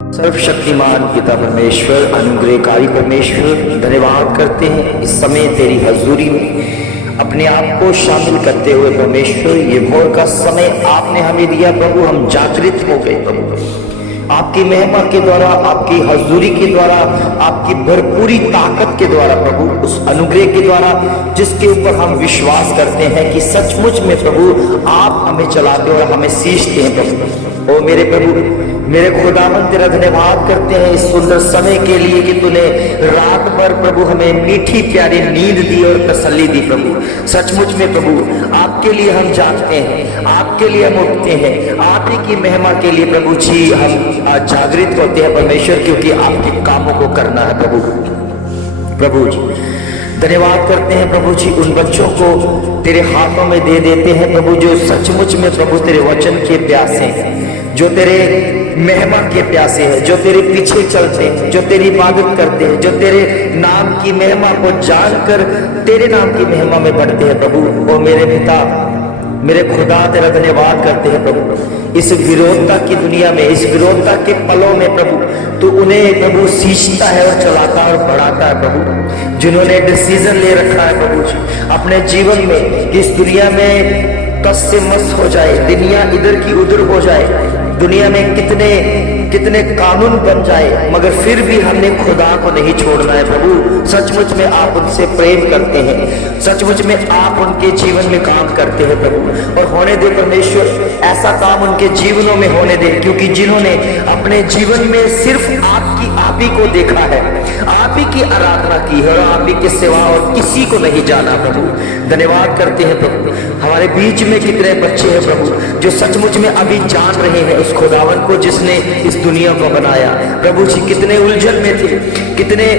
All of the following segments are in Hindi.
सर्वशक्तिमान पिता परमेश्वर, अनुग्रहकारी परमेश्वर, धन्यवाद करते हैं इस समय तेरी हजूरी में अपने आप को शामिल करते हुए परमेश्वर, ये भोर का समय आपने हमें दिया प्रभु। हम जागृत हो गए प्रभु, आपकी महिमा के द्वारा, आपकी हजूरी के द्वारा, आपकी भरपूरी ताकत के द्वारा प्रभु, उस अनुग्रह के द्वारा जिसके ऊपर हम विश्वास करते हैं कि सचमुच में प्रभु आप हमें चलाते और हमें सींचते हैं प्रभु। ओ मेरे प्रभु, मेरे खुदावन तेरा धन्यवाद करते हैं इस सुंदर समय के लिए कि तूने रात भर प्रभु हमें मीठी प्यारी नींद दी और तसल्ली दी प्रभु। सचमुच में प्रभु आपके लिए हम जागते हैं, आपके लिए हम उठते हैं, आप ही की महिमा के लिए प्रभु जी हम जागृत होते हैं परमेश्वर, क्योंकि आपके कामों को करना है प्रभु। प्रभु जी धन्यवाद करते हैं प्रभु जी, उन बच्चों को तेरे हाथों में दे देते हैं प्रभु जो सचमुच में प्रभु तेरे वचन के प्यासे हैं, जो तेरे महिमा के प्यासे हैं, जो तेरे पीछे चलते हैं, जो तेरी इबादत करते हैं, जो तेरे नाम की महिमा को जानकर तेरे नाम की महिमा में बढ़ते हैं प्रभु। ओ मेरे पिता, मेरे खुदा तेरा धन्यवाद करते हैं प्रभु। इस विरोधता की दुनिया में, इस विरोधता के पलों में प्रभु तू उन्हें प्रभु सींचता है और चलाता है और बढ़ाता है प्रभु। जिन्होंने डिसीजन ले रखा है प्रभु जी अपने जीवन में कि इस दुनिया में तस से मस हो जाए, दुनिया इधर की उधर हो जाए, दुनिया में कितने कितने कानून बन जाए, मगर फिर भी हमने खुदा को नहीं छोड़ना है प्रभु। सचमुच में आप उनसे प्रेम करते हैं, सचमुच में आप उनके जीवन में काम करते हैं प्रभु। और होने दे परमेश्वर, ऐसा काम उनके जीवनों में होने दे, क्योंकि जिन्होंने अपने जीवन में सिर्फ आप ही को देखा है, आप ही की आराधना की है और आप ही के सिवा और किसी को नहीं जाना प्रभु। धन्यवाद करते हैं प्रभु, हमारे बीच में कितने बच्चे हैं प्रभु जो सचमुच में अभी जान रहे हैं उस खुदावन को जिसने इस दुनिया को बनाया। प्रभु जी कितने उलझन में थे, कितने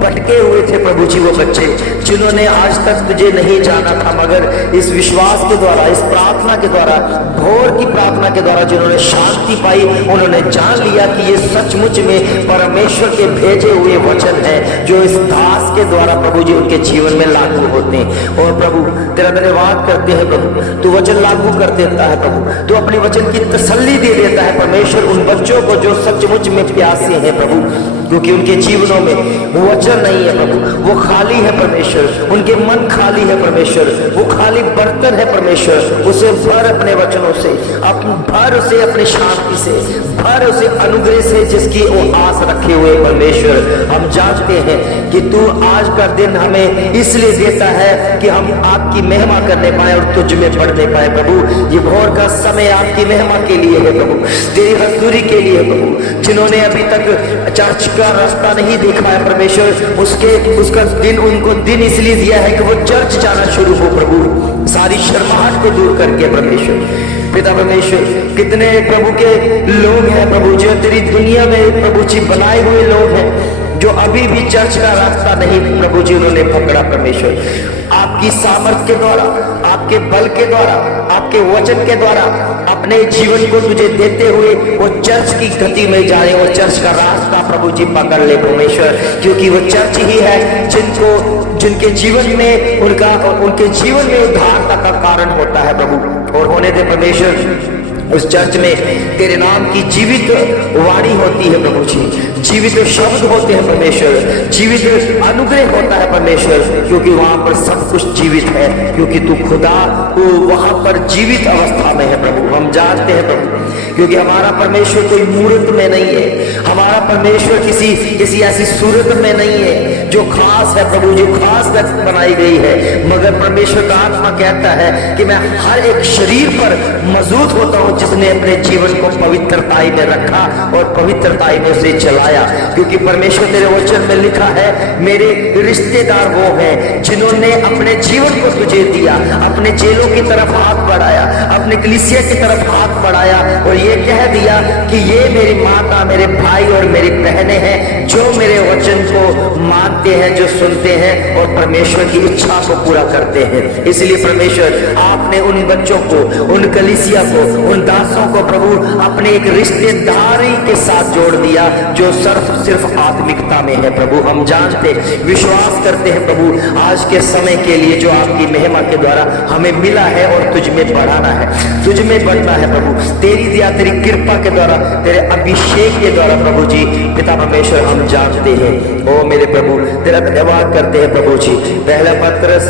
भटके हुए थे प्रभु जी वो बच्चे जिन्होंने आज तक तुझे नहीं जाना था, मगर इस विश्वास के द्वारा, इस प्रार्थना के द्वारा, भोर की प्रार्थना के द्वारा जिन्होंने शांति पाई, उन्होंने जान लिया कि ये सचमुच में परमेश्वर के भेजे हुए वचन है जो इस दास के द्वारा प्रभु जी उनके जीवन में लागू होते हैं। और प्रभु तेरा धन्यवाद करते हैं प्रभु, तू वचन लागू कर देता है प्रभु, तू अपने वचन की तसल्ली दे देता है परमेश्वर उन बच्चों को जो सचमुच में प्यासे हैं प्रभु, क्योंकि उनके जीवनों में वो वचन नहीं है प्रभु, वो खाली है परमेश्वर, उनके मन खाली है परमेश्वर, वो खाली बर्तन है परमेश्वर। उसे भर अपने वचनों से, भर उसे अपनी शांति से, भर उसे अनुग्रह से जिसकी वो आस रखे हुए परमेश्वर। हम जानते हैं कि तू आज का दिन हमें इसलिए देता है कि हम आपकी महिमा करने पाए और तुझ में बढ़ने पाए प्रभु। ये भोर का समय आपकी महिमा के लिए है प्रभु, तेरी हजूरी के लिए प्रभु। जिन्होंने अभी तक चर्च का रास्ता नहीं देखा है परमेश्वर, उसका दिन उनको दिन इसलिए दिया है कि वो चर्च जाना शुरू हो प्रभु, सारी शर्माहट को दूर करके परमेश्वर। पिता परमेश्वर कितने प्रभु के लोग हैं प्रभु जो तेरी दुनिया में प्रभु जी बनाए हुए लोग हैं जो अभी भी चर्च का रास्ता नहीं प्रभु जी उन्होंने पकड़ा परमेश्वर। आपकी सामर्थ के द्वारा, आपके बल के द्वारा, आपके वचन के द्वारा अपने जीवन को तुझे देते हुए वो चर्च की गति में जाए, वो चर्च का रास्ता प्रभु जी पकड़ ले परमेश्वर, क्योंकि वो चर्च ही है जिनके जीवन में उनके जीवन में उद्धारता का कारण होता है प्रभु। और होने दे परमेश्वर उस चर्च में तेरे नाम की जीवित वाणी होती है प्रभु जी, जीवित शब्द होते हैं परमेश्वर, जीवित अनुग्रह होता है परमेश्वर, क्योंकि वहां पर सब कुछ जीवित है, क्योंकि तू खुदा वो वहां पर जीवित अवस्था में है प्रभु। हम जानते हैं प्रभु, क्योंकि हमारा परमेश्वर कोई मूर्त में नहीं है, हमारा परमेश्वर किसी ऐसी सूरत में नहीं है जो खास है प्रभु, जो खास बनाई गई है। मगर परमेश्वर का आत्मा कहता है कि मैं हर एक शरीर पर मौजूद होता हूं जिसने अपने जीवन को पवित्रताई में रखा और पवित्रताई में उसे चलाया। क्योंकि परमेश्वर तेरे वचन में लिखा है, मेरे रिश्तेदार वो हैं जिन्होंने अपने जीवन को तुझे दिया, अपने चेलों की तरफ हाथ बढ़ाया, अपने कलीसिया की तरफ हाथ बढ़ाया और ये कह दिया कि ये मेरी माता, मेरे भाई और मेरी बहनें हैं जो मेरे वचन को मानते हैं, जो सुनते हैं और परमेश्वर की इच्छा को पूरा करते हैं। इसलिए परमेश्वर आपने उन बच्चों को, उन कलीसिया को, उन दासों को प्रभु अपने एक रिश्तेदारी के साथ जोड़ दिया जो सिर्फ आत्मिकता में है। प्रभु हम जानते, विश्वास करते हैं प्रभु आज के समय के लिए जो आपकी महिमा के द्वारा हमें मिला है और तुझ में बढ़ाना है, तुझ में बढ़ना है प्रभु। तेरी दया, तेरी कृपा के द्वारा, तेरे अभिषेक के द्वारा प्रभु जी पिता परमेश्वर हम जानते हैं। ओ मेरे प्रभु तेरा धन्यवाद करते हैं प्रभु जी। पहला पत्रस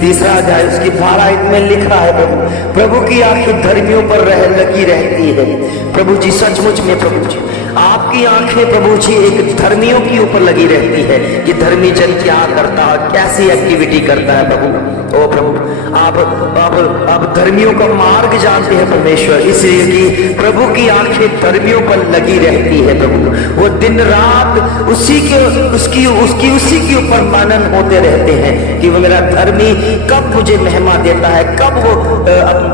तीसरा अध्याय उसकी 12 में लिखा है प्रभु की आंखें धर्मियों पर लगी रहती है। प्रभु जी सचमुच में प्रभु जी आपकी आंखें प्रभु जी एक धर्मियों के ऊपर लगी रहती है कि धर्मी जन क्या करता है, कैसी एक्टिविटी करता है प्रभु। ओ प्रभु आप धर्मियों का मार्ग जानते हैं परमेश्वर, इसलिए कि प्रभु की आंखें धर्मियों पर लगी रहती है प्रभु। वो दिन रात उसी के ऊपर मनन होते रहते हैं कि वो मेरा धर्मी कब मुझे महिमा देता है, कब वो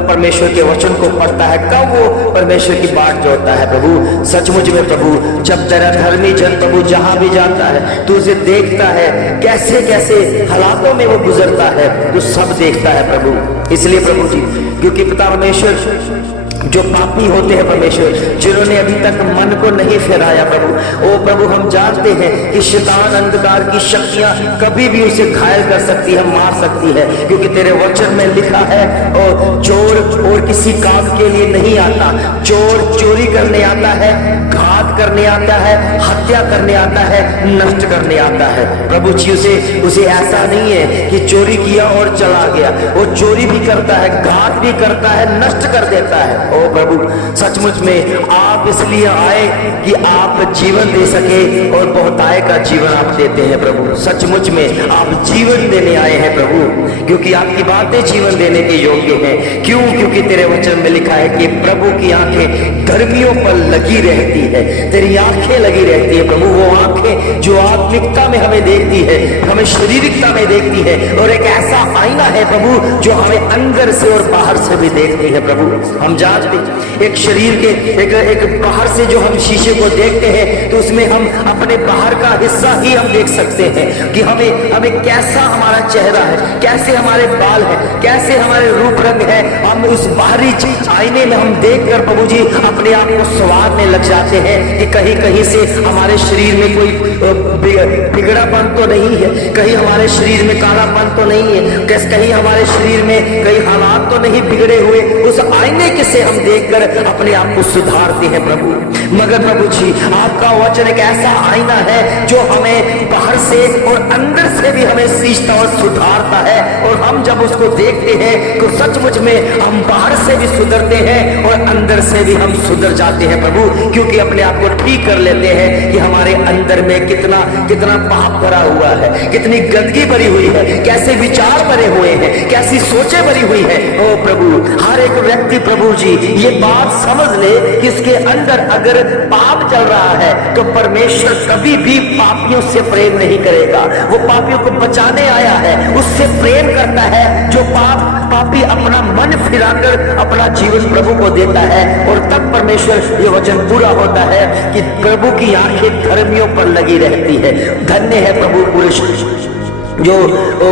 परमेश्वर के वचन को पढ़ता है, कब वो परमेश्वर की बात जोड़ता है प्रभु। सचमुच में प्रभु जब तेरा धर्मी जन प्रभु जहां भी जाता है तू उसे देखता है, कैसे कैसे हालातों में वो गुजरता है, तो सब देखता है प्रभु। इसलिए प्रभु जी क्योंकि पिता परमेश्वर जो पापी होते हैं परमेश्वर, जिन्होंने अभी तक मन को नहीं फेराया प्रभु, ओ प्रभु हम जानते हैं कि शैतान अंधकार की शक्तियां कभी भी उसे घायल कर सकती है, मार सकती है। क्योंकि तेरे वचन में लिखा है और चोर और किसी काम के लिए नहीं आता, चोर चोरी करने आता है, घात करने आता है, हत्या करने आता है, नष्ट करने आता है। प्रभु जी उसे ऐसा नहीं है कि चोरी किया और चला गया, वो चोरी भी करता है, घात भी करता है, नष्ट कर देता है। ओ प्रभु सचमुच में आप इसलिए आए कि आप जीवन दे सके और बहुताय का जीवन आप देते हैं प्रभु। सचमुच में आप जीवन देने आए हैं प्रभु, क्योंकि आपकी बातें जीवन देने के योग्य हैं। क्यों? क्योंकि तेरे वचन में लिखा है कि प्रभु की आंखें धर्मियों पर लगी रहती है, तेरी आंखें लगी रहती है प्रभु। वो आंखें जो आत्मिकता में हमें देखती है, हमें शारीरिकता में देखती है, और एक ऐसा आईना है प्रभु जो हमें अंदर से और बाहर से भी देखती है प्रभु। हम जानते एक शरीर के एक बाहर से जो हम शीशे को देखते हैं तो उसमें हम अपने बाहर का हिस्सा ही हम देख सकते हैं कि हमें कैसा हमारा चेहरा है, कैसे हमारे बाल है, कैसे हमारे रूप रंग है। हम उस बाहरी आईने में हम देखकर प्रभु जी अपने आप को संवारने लग जाते हैं कि कहीं कहीं से हमारे शरीर में कोई बिगड़ापन तो नहीं है, कहीं हमारे शरीर में कालापन तो नहीं है, कहीं हमारे शरीर में कई हालात तो नहीं बिगड़े हुए। उस आईने के से हम देखकर अपने आप को सुधारते हैं प्रभु। मगर प्रभु जी आपका वचन एक ऐसा आईना है जो हमें बाहर से और अंदर से भी हमें सींचता और सुधारता है, और हम जब उसको देखते हैं तो सचमुच में हम बाहर से भी सुधरते हैं और अंदर से भी हम सुधर जाते हैं प्रभु। क्योंकि अपने आप को ठीक कर लेते हैं कि हमारे अंदर में कितना पाप भरा हुआ है, कितनी गंदगी भरी हुई है, कैसे विचार भरे हुए हैं, कैसी सोचें भरी हुई है। ओ प्रभु हर एक व्यक्ति प्रभु जी ये बात समझ ले कि इसके अंदर अगर पाप चल रहा है तो परमेश्वर कभी भी पापियों से प्रेम नहीं करेगा। वो पापियों को बचाने आया है, उससे प्रेम करता है जो पापी अपना मन फिराकर अपना जीवन प्रभु को देता है। और तब परमेश्वर ये वचन पूरा होता है कि प्रभु की आंखें धर्मियों पर लगी रहती है। धन्य है प्रभु पुरुष जो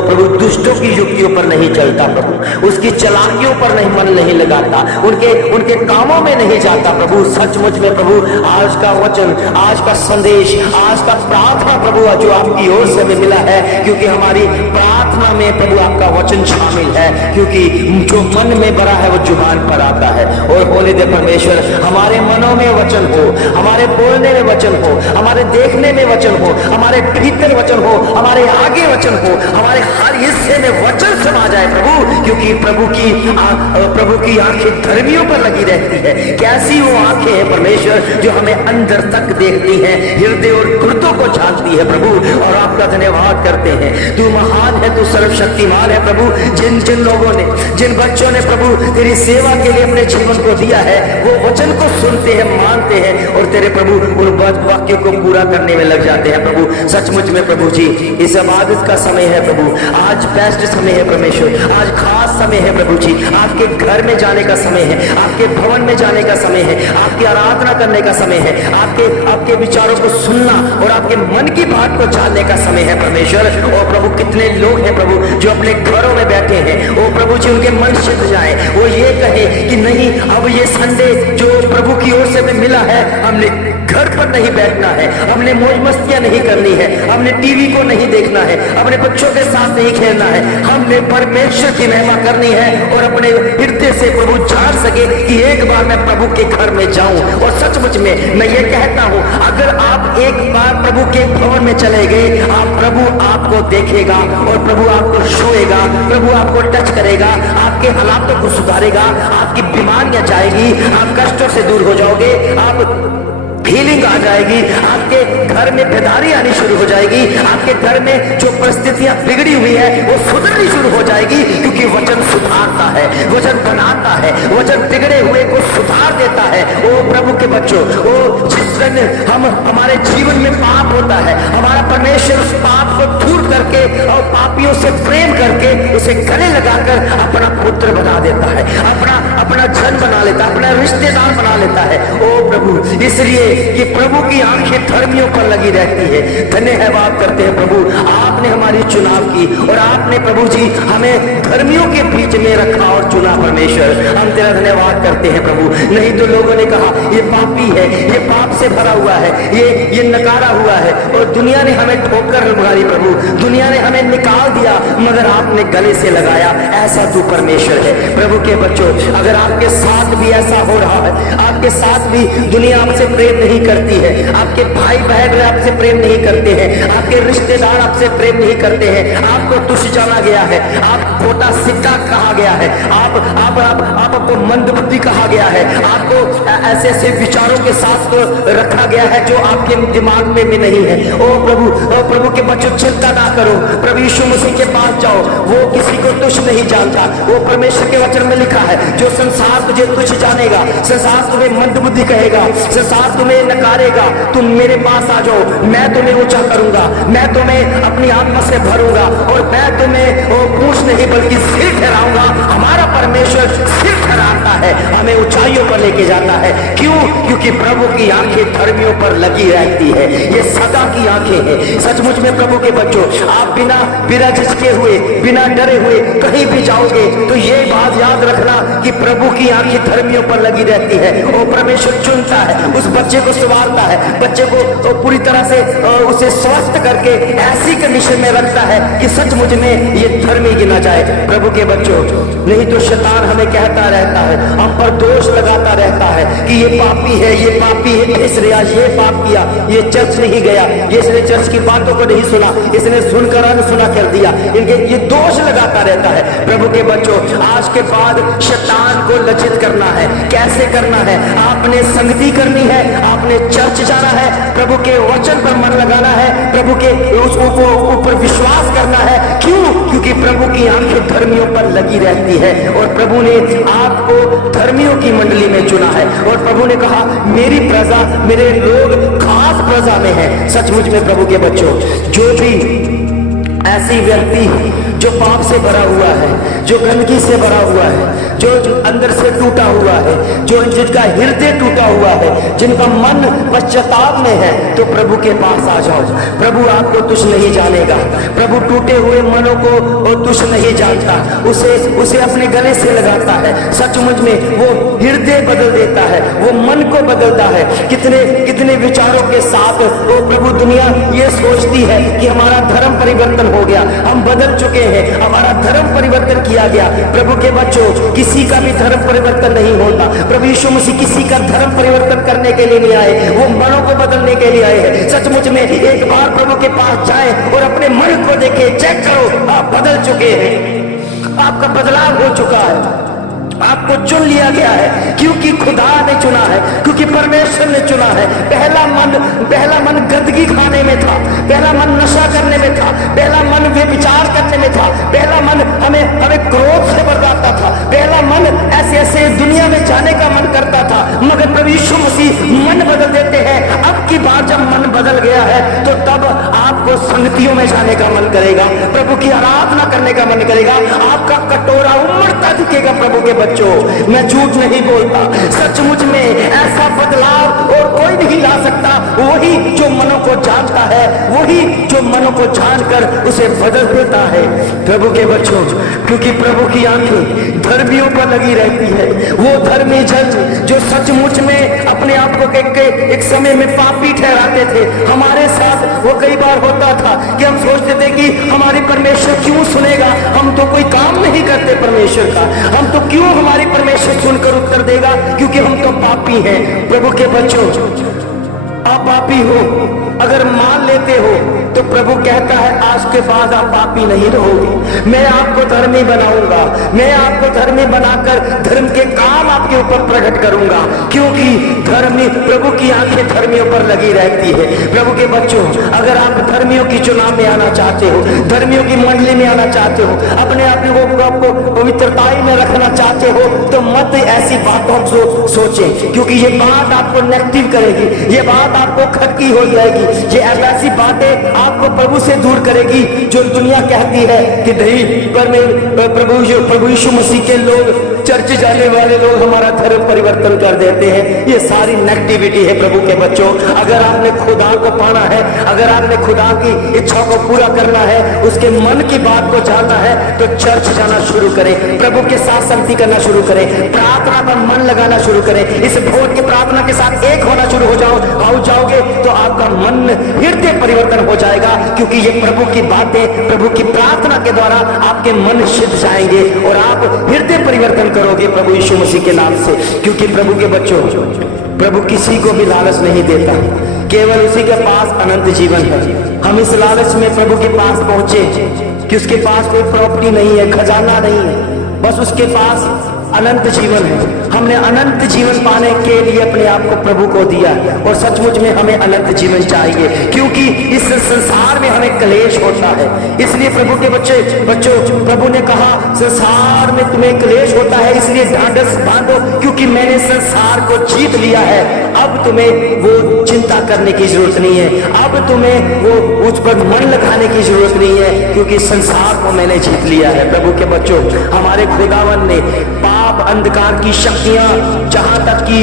प्रभु दुष्टों की युक्तियों पर नहीं चलता प्रभु, उसकी चालाकियों पर मन नहीं लगाता, उनके कामों में नहीं जाता प्रभु। सचमुच में प्रभु आज का वचन, आज का संदेश, आज का प्रार्थना प्रभु जो आपकी ओर से हमें मिला है, क्योंकि हमारी प्रार्थना में प्रभु आपका वचन शामिल है, क्योंकि जो मन में भरा है वो जुबान पर आता है। और होने दे परमेश्वर हमारे मनों में वचन हो, हमारे बोलने में वचन हो, हमारे देखने में वचन हो, हमारे भीतर वचन हो, हमारे आगे वचन वचन हो, हमारे हर हिस्से में वचन समा जाए प्रभु, क्योंकि प्रभु की आंखें धर्मियों पर लगी रहती है। कैसी वो आंखें हैं परमेश्वर जो हमें अंदर तक देखती हैं, हृदय और गुर्दों को जानती है प्रभु। और आपका धन्यवाद करते हैं, तू महान है, तू सर्वशक्तिमान है प्रभु। जिन जिन लोगों ने, जिन बच्चों ने प्रभु तेरी सेवा के लिए अपने जीवन को दिया है, वो वचन को सुनते हैं, मानते हैं और तेरे प्रभु उन वाक्यों को पूरा करने में लग जाते हैं प्रभु। सचमुच में प्रभु जी इस इबादत का समय है प्रभु, आज बेस्ट समय है परमेश्वर, आज खास समय है प्रभु जी। आपके घर में जाने का समय है, आपके भवन में जाने का समय है, आपकी आराधना करने का समय है, आपके विचारों को सुनना और आपके मन की बात को जानने का समय है परमेश्वर। और प्रभु कितने लोग हैं प्रभु जो अपने घरों में बैठे हैं, ओ प्रभु जी उनके मन सिद्ध जाए, वो ये कहे कि नहीं, अब ये संडे जो प्रभु की ओर से हमें मिला है, हमने घर पर नहीं बैठना है, हमने मौज मस्तियां नहीं करनी है, हमने टीवी को नहीं देखना है, अपने बच्चों के साथ नहीं खेलना है, हमने परमेश्वर की महिमा करनी है और अपने हृदय से प्रभु जान सके कि एक बार मैं प्रभु के घर में जाऊं। और सचमुच में मैं ये कहता हूं, अगर आप एक बार प्रभु के भवन में चले गए, प्रभु आपको देखेगा और प्रभु आपको छुएगा, प्रभु आपको टच करेगा, आपके हालातों को सुधारेगा, आपकी बीमारियां जाएगी, आप कष्टों से दूर हो जाओगे, आप हीलिंग आ जाएगी, आपके घर में बेदारी आनी शुरू हो जाएगी, आपके घर में जो परिस्थितियां बिगड़ी हुई है वो सुधरनी शुरू हो जाएगी, क्योंकि वचन सुधारता है, वचन बनाता है, वचन बिगड़े हुए को सुधार देता है। ओ प्रभु के बच्चों, ओ जिस दिन हमारे जीवन में पाप होता है, हमारा परमेश्वर उस पाप को दूर करके और पापियों से प्रेम करके उसे गले लगाकर अपना पुत्र बना देता है, अपना जन बना लेता है, अपना रिश्तेदार बना लेता है। ओ प्रभु, इसलिए कि प्रभु की आंखें धर्मियों पर लगी रहती है। धन्यवाद करते हैं प्रभु, आपने हमारी चुनाव की और आपने प्रभु जी हमें धर्मियों के बीच में रखा और चुना परमेश्वर। हम तेरा धन्यवाद करते हैं प्रभु। नहीं तो लोगों ने कहा ये पापी है, ये पाप से भरा हुआ है, ये नकारा हुआ है, और दुनिया ने हमें ठोकर मारी प्रभु, दुनिया ने हमें निकाल दिया, मगर आपने गले से लगाया। ऐसा तू परमेश्वर है। प्रभु के बच्चों, अगर आपके साथ भी ऐसा हो रहा है, आपके साथ भी दुनिया आपसे प्रेम नहीं करती है, आपके भाई बहन आपसे प्रेम नहीं करते हैं, आपके रिश्तेदार आपसे प्रेम नहीं करते हैं, आपको तुच्छ जाना गया है, आप खोटा सिक्का कहा गया है, आपको मंदबुद्धि कहा गया है, आपको ऐसे ऐसे विचारों के साथ तो रखा गया है जो आपके दिमाग में भी नहीं है। ओ प्रभु के बच्चों, चिंता ना करो, प्रभु यीशु मसीह के पास जाओ, वो किसी को तुच्छ नहीं जानता। वो परमेश्वर के वचन में लिखा है, जो संसार तुझे तुच्छ जानेगा, संसार तुम्हें मंदबुद्धि कहेगा, संसार तुम्हें नकारेगा, तुम मेरे पास आ जाओ, मैं तुम्हें ऊंचा करूंगा, मैं तुम्हें अपनी आत्मा से भरूंगा और मैं तुम्हें पूंछ नहीं बल्कि सिर ठहराऊंगा। हमारा परमेश्वर सिर ठहराता है, हमें ऊंचाइयों पर लेके जाता है। क्यों? क्योंकि प्रभु की आंखें धर्मियों पर लगी रहती है। ये सदा की आंखें हैं। सचमुच में प्रभु के बच्चों, आप बिना झिझके हुए, बिना डरे हुए कहीं भी जाओगे तो ये बात याद रखना कि प्रभु की आंखें धर्मियों पर लगी रहती है। वो परमेश्वर चुनता है, उस बच्चे को संवारता है, बच्चे को पूरी तरह से उसे स्वस्थ करके ऐसी कंडीशन में रखता है कि सचमुच में ये धर्मी गिना जाए। प्रभु के बच्चों, नहीं तो शैतान हमें कहता रहता है, हम पर दोष लगाता रहता है कि ये पापी है, ये पापी है, इसने आज ये पाप किया, ये चर्च नहीं गया, इसने चर्च की बातों को नहीं सुना, इसने सुनकर अनसुना कर दिया, इनके ये दोष लगाता रहता है। प्रभु के बच्चों, आज के बाद शैतान को लज्जित करना है। कैसे करना है? आपने संगति करनी है, आपने चर्च जाना है, प्रभु के वचन पर मन लगाना है, प्रभु के ऊपर विश्वास करना है। क्यों? क्योंकि प्रभु की आंखें धर्मियों पर लगी रहती है और प्रभु ने आपको धर्मियों की मंडली में चुना है। और प्रभु ने कहा, मेरी प्रजा, मेरे लोग खास प्रजा में है। सचमुच में प्रभु के बच्चों, जो भी ऐसी व्यक्ति जो पाप से भरा हुआ है, जो गंदगी से भरा हुआ है, जो अंदर से टूटा हुआ है, जिनका हृदय टूटा हुआ है, जिनका मन पश्चाताप में है, तो प्रभु के पास आ जाओ। प्रभु आपको तुच्छ नहीं जानेगा। प्रभु टूटे हुए मनों को तुच्छ नहीं जानता, उसे अपने गले से लगाता है। सचमुच में वो हृदय बदल देता है, वो मन को बदलता है। कितने विचारों के साथ वो प्रभु दुनिया ये सोचती है कि हमारा धर्म परिवर्तन हो गया, हम बदल चुके हैं, हैं, हमारा धर्म परिवर्तन किया गया। प्रभु के बच्चों, किसी का भी धर्म परिवर्तन नहीं होता। प्रभु यीशु मसीह किसी का धर्म परिवर्तन करने के लिए नहीं आए, वो मनों को बदलने के लिए आए हैं। सचमुच में एक बार प्रभु के पास जाए और अपने मन को देखे, चेक करो, आप बदल चुके हैं, आपका बदलाव हो चुका है, आपको चुन लिया गया है, क्योंकि खुदा ने चुना है, क्योंकि परमेश्वर ने चुना है। पहला मन गंदगी खाने में था, पहला मन नशा करने में था, पहला मन व्यभिचार करने में था, पहला मन हमें क्रोध से बरदाता था, पहला मन ऐसे दुनिया में जाने का मन करता था। मगर प्रभु यीशु मसीह मन बदल देते हैं। अब की बार जब मन बदल गया है तो तब आपको संगतियों में जाने का मन करेगा, प्रभु की आराधना करने का मन करेगा, आपका कटोरा उमड़ता दिखेगा। प्रभु के बच्चों, मैं झूठ नहीं बोलता, सचमुच में ऐसा बदलाव और कोई नहीं ला सकता। वही जो मनों को जानता है, वही जो मनों को जानकर उसे बदल देता है। प्रभु के बच्चों, क्योंकि प्रभु की आंखें धर्मियों पर लगी रहती है। वो धर्मी जज जो सचमुच में अपने आप को एक समय में पापी ठहराते थे, हमारे साथ वो कई बार होता था कि हम सोचते थे कि हमारे परमेश्वर क्यों सुनेगा, हम तो कोई काम नहीं करते परमेश्वर का, हम तो क्यों हमारी परमेश्वर सुनकर उत्तर देगा, क्योंकि हम तो पापी हैं। प्रभु के बच्चों, आप पापी हो, अगर मान लेते हो तो प्रभु कहता है आज के बाद आप पापी नहीं रहोगे, मैं आपको धर्मी बनाऊंगा, मैं आपको धर्मी बनाकर धर्म के काम आपके ऊपर प्रकट करूंगा, क्योंकि धर्मी, प्रभु की आंखें धर्मियों पर लगी रहती है। प्रभु के बच्चों, अगर आप धर्मियों की चुनाव में आना चाहते हो, धर्मियों की मंडली में आना चाहते हो, अपने आप को पवित्रताई में रखना चाहते हो, तो मत ऐसी बातों को सोचें, क्योंकि ये बात आपको नेगेटिव करेगी, ये बात आपको खटकी हो जाएगी, ये ऐसी बातें आपको प्रभु से दूर करेगी। जो दुनिया कहती है कि नहीं, प्रभु यीशु मसीह के लोग, चर्च जाने वाले लोग हमारा धर्म परिवर्तन कर देते हैं, ये सारी नेगेटिविटी है। प्रभु के बच्चों, अगर आपने खुदा को पाना है, अगर आपने खुदा की इच्छा को पूरा करना है, उसके मन की बात को जानना है, तो चर्च जाना शुरू करें, प्रभु के साथ संगति करना शुरू करें, प्रार्थना पर मन लगाना शुरू करें, इस भोर की प्रार्थना के साथ एक होना शुरू हो जाओगे तो आपका मन हृदय परिवर्तन हो जाएगा, क्योंकि ये प्रभु की बातें, प्रभु की प्रार्थना के द्वारा आपके मन सिद्ध जाएंगे और आप हृदय परिवर्तन करोगे प्रभु यीशु मसीह के नाम से। क्योंकि प्रभु के बच्चों, प्रभु किसी को भी लालच नहीं देता, केवल उसी के पास अनंत जीवन है। हम इस लालच में प्रभु के पास पहुंचे कि उसके पास कोई प्रॉपर्टी नहीं है, खजाना नहीं है, बस उसके पास अनंत जीवन है। हमने अनंत जीवन पाने के लिए अपने आप को प्रभु को दिया, और सचमुच में हमें अनंत जीवन चाहिए, क्योंकि इस संसार में हमें क्लेश होता है। इसलिए प्रभु के बच्चों, प्रभु ने कहा संसार में तुम्हें क्लेश होता है, इसलिए ढांढस बांधो, क्योंकि मैंने संसार को जीत लिया है। अब तुम्हें वो चिंता करने की जरूरत नहीं है, अब तुम्हें वो उस पर मन लगाने की जरूरत नहीं है, क्योंकि संसार को मैंने जीत लिया है। प्रभु के बच्चों, हमारे खुदावन ने पाप अंधकार की शक्तियां, जहां तक की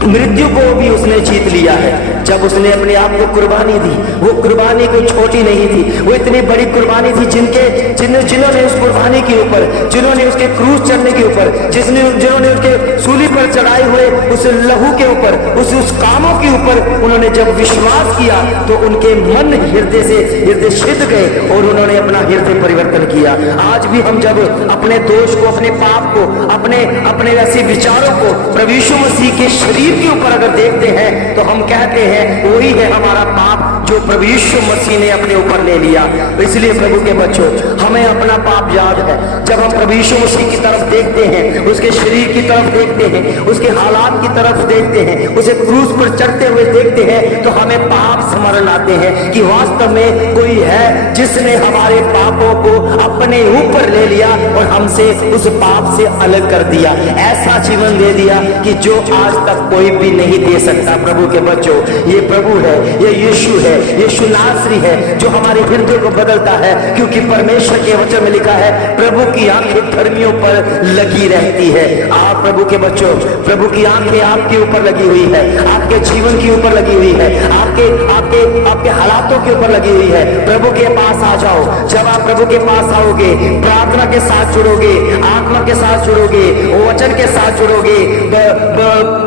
मृत्यु को भी उसने जीत लिया है। जब उसने अपने आप को कुर्बानी दी, वो कुर्बानी कोई छोटी नहीं थी, वो इतनी बड़ी कुर्बानी थी जिन्होंने उस कुर्बानी के ऊपर, जिन्होंने उसके क्रूस चढ़ने के ऊपर, जिन्होंने उसके सूली पर चढ़ाए हुए उस लहू के ऊपर, उस कामों के ऊपर उन्होंने जब विश्वास किया तो उनके मन हृदय सिद्ध गए और उन्होंने अपना हृदय परिवर्तन किया। आज भी हम जब अपने दोष को, अपने पाप को, अपने ऐसे विचारों को प्रभु यीशु मसीह के शरीर के ऊपर अगर देखते हैं तो हम कहते हैं वही है हमारा पाप जो प्रभु यीशु मसीह ने अपने ऊपर ले लिया। इसलिए प्रभु के बच्चों, हमें अपना पाप याद है। जब हम प्रभु यीशु मसीह की तरफ देखते हैं, उसके शरीर की तरफ देखते हैं, उसके हालात की तरफ देखते हैं, उसे क्रूस पर चढ़ते हुए देखते हैं, तो हमें पाप स्मरण आते हैं कि वास्तव में कोई है जिसने हमारे पापों को अपने ऊपर ले लिया और हमसे उस पाप से अलग कर दिया, ऐसा जीवन दे दिया कि जो आज तक कोई भी नहीं दे सकता। प्रभु के बच्चों, ये प्रभु है, ये यीशु है, यीशु नासरी है जो हमारे हृदय को बदलता है, क्योंकि परमेश्वर के वचन में लिखा है प्रभु की आंखें धर्मियों पर लगी रहती है। आप प्रभु के बच्चों, प्रभु की आंखें आपके ऊपर लगी हुई है, आपके जीवन के ऊपर लगी हुई है, आपके हालातों के ऊपर लगी हुई है। प्रभु के पास आ जाओ। जब आप प्रभु के पास आओगे, प्रार्थना के साथ जुड़ोगे, आत्मा के साथ जुड़ोगे, वचन के साथ जुड़ोगे,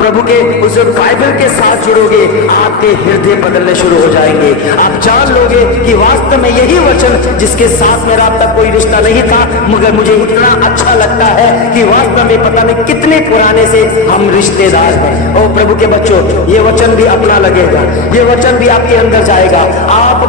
प्रभु के उस बाइबल के साथ जुड़ोगे, आपके हृदय बदलने शुरू हो जाएंगे। आप जान लोगे कि कि वास्तव में यही वचन जिसके साथ मेरा अब तक कोई रिश्ता नहीं था, मगर मुझे इतना अच्छा लगता है कि वास्तव में पता नहीं कितने पुराने से हम रिश्तेदार हैं। ओ प्रभु के बच्चों, ये वचन भी अपना लगेगा, ये वचन भी आपके अंदर जाएगा। आप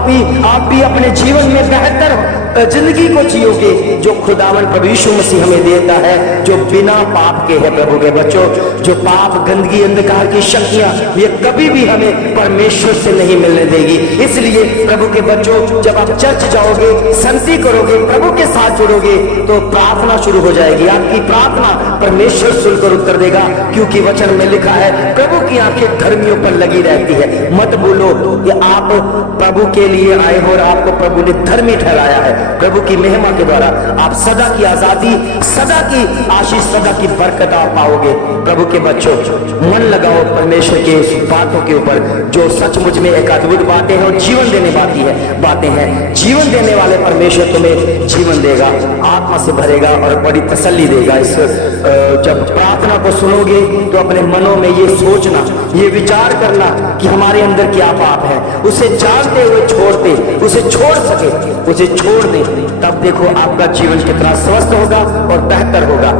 भी अपने जीवन में बेहतर जिंदगी को जियोगे जो खुदावन प्रभु यीशु मसीह हमें देता है, जो बिना पाप के है। प्रभु के बच्चों, जो पाप, गंदगी, अंधकार की शक्तियां, ये कभी भी हमें परमेश्वर से नहीं मिलने देगी। इसलिए प्रभु के बच्चों, जब आप चर्च जाओगे, संगति करोगे, प्रभु के साथ जुड़ोगे, तो प्रार्थना शुरू हो जाएगी। आपकी प्रार्थना परमेश्वर सुनकर उत्तर देगा, क्योंकि वचन में लिखा है प्रभु की आंखें धर्मियों पर लगी रहती है। मत बोलो कि आप प्रभु के लिए आए हो और आपको प्रभु ने धर्मी ठहराया है। प्रभु की महिमा के द्वारा आप सदा की आजादी, सदा की आशीष, सदा की बरकत आप पाओगे। प्रभु के बच्चों, मन लगाओ परमेश्वर के बातों के ऊपर, जो सचमुच में एक अद्भुत बातें हैं और जीवन देने बातें हैं। जीवन देने वाले परमेश्वर तुम्हें जीवन देगा, आत्मा से भरेगा और बड़ी तसल्ली देगा। इस जब प्रार्थना को सुनोगे तो अपने मनों में ये सोचना, ये विचार करना कि हमारे अंदर क्या पाप है, उसे जानते हुए छोड़ते, उसे छोड़ सके, उसे छोड़ दे, तब देखो आपका जीवन कितना स्वस्थ होगा और बेहतर होगा।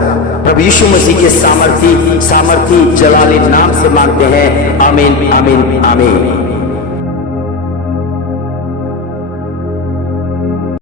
प्रभु यीशु मसीह के सामर्थी जलाली नाम से मांगते हैं। आमीन, आमीन, आमीन।